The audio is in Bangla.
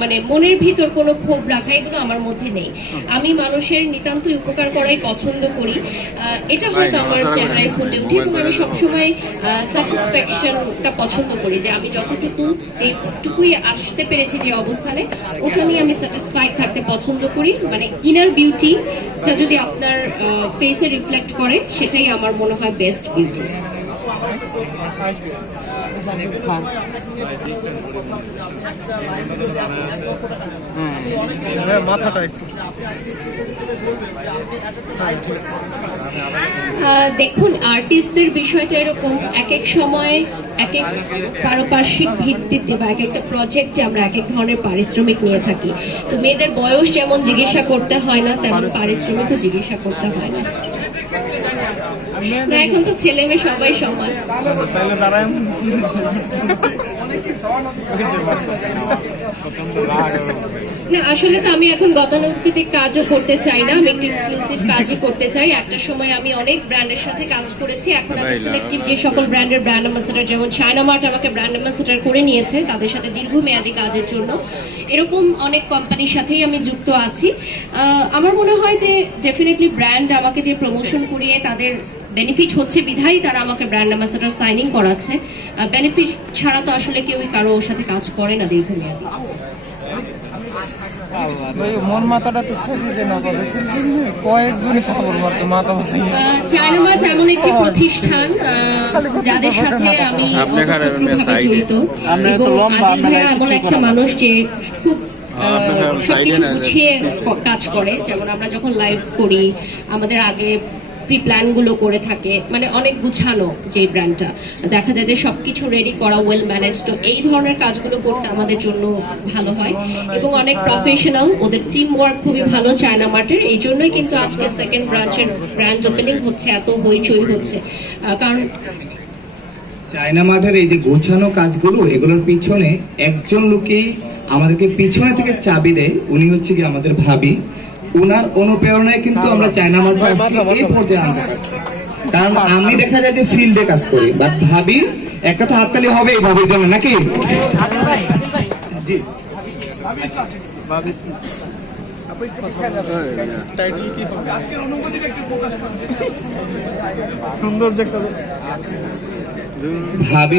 মানে মনের ভিতর কোনো ক্ষোভ রাখা এগুলো আমার মধ্যে নেই। আমি মানুষের নিতান্তই উপকার করাই পছন্দ করি। এটা হয়তো আমার চেহারায় ফুটে ওঠে এবং আমি সবসময় স্যাটিসফ্যাকশনটা পছন্দ করি যে আমি যতটুকু যেটুকুই আসতে পেরেছি যে অবস্থানে ওটা নিয়ে আমি স্যাটিসফাইড থাকতে পছন্দ করি। মানে ইনার বিউটিটা যদি আপনার ফেসে রিফ্লেক্ট করে সেটাই আমার মনে হয় বেস্ট বিউটি হ্যাঁ মাথাটা একটু। আহ, দেখুন আর্টিস্টদের বিষয়টা এরকম এক এক সময় এক এক পারপার্শ্বিক ভিত্তিতে বা এক একটা প্রজেক্টে আমরা এক এক ধরনের পারিশ্রমিক নিয়ে থাকি। তো মেয়েদের বয়স যেমন জিজ্ঞাসা করতে হয় না তেমন পারিশ্রমিকও জিজ্ঞাসা করতে হয় না। না এখন তো ছেলে মেয়ে সবাই সমান। তাহলে দাঁড়ায় প্রচণ্ড রাগ এবং না আসলে তো আমি এখন গতানুগতিক কাজও করতে চাই না। আমি একটু এক্সক্লুসিভ কাজই করতে চাই। একটা সময় আমি অনেক ব্র্যান্ডের সাথে কাজ করেছি। এখন আমি সিলেক্টিভ যে সকল ব্র্যান্ডের ব্র্যান্ড অ্যাম্বাসেডার যেমন চায়না মার্ট আমাকে ব্র্যান্ড অ্যাম্বাসেডার করে নিয়েছে তাদের সাথে দীর্ঘমেয়াদী কাজের জন্য। এরকম অনেক কোম্পানির সাথেই আমি যুক্ত আছি। আমার মনে হয় যে ডেফিনেটলি ব্র্যান্ড আমাকে দিয়ে প্রমোশন করিয়ে তাদের বেনিফিট হচ্ছে বিধাই তারা আমাকে ব্র্যান্ড অ্যাম্বাসেডার সাইনিং করাচ্ছে। বেনিফিট ছাড়া তো আসলে কেউই কারও ওর সাথে কাজ করে না দীর্ঘমেয়াদী। ভাই মন মাথাটা তো সাইডে না করে তোর জন্য কয়েকজনই খবর মারতো মাথা এমন একটি প্রতিষ্ঠান যাদের সাথে আমি তো লম্বা, একটু এমন একটা মানুষ যে খুব সবকিছু গুছিয়ে কাজ করে। যেমন আমরা যখন লাইভ করি আমাদের আগে প্রি প্ল্যানগুলো করে থাকে মানে অনেক গুছানো যে ব্র্যান্ডটা দেখা যায় যে সবকিছু রেডি করা ওয়েল ম্যানেজ তো এই ধরনের কাজগুলো করতে আমাদের জন্য ভালো হয়। এবং অনেক প্রফেশনাল ওদের টিম ওয়ার্ক খুবই ভালো চায়না মার্টের এই জন্যই কিন্তু আজকে সেকেন্ড ব্রাঞ্চের ব্রাঞ্চ ওপেনিং হচ্ছে, এত হইচই হচ্ছে। কারণ চায়না মাঠের এই যে গোছানো কাজগুলো, এগুলোর পিছনে একজন লোকেই আমাদেরকে পিছনে থেকে চাবি দেয়, উনি হচ্ছে কি আমাদের ভাবি। উনার অনুপ্রেরণায় কিন্তু আমরা চায়না মাঠে এই পর্যায়ে আনতে পারছি কারণ আমি দেখা যায় যে ফিল্ডে কাজ করি বাট ভাবি একটা তো হাততালি হবে এই ভাবির জন্য নাকি? জি সুন্দর যে ভাবি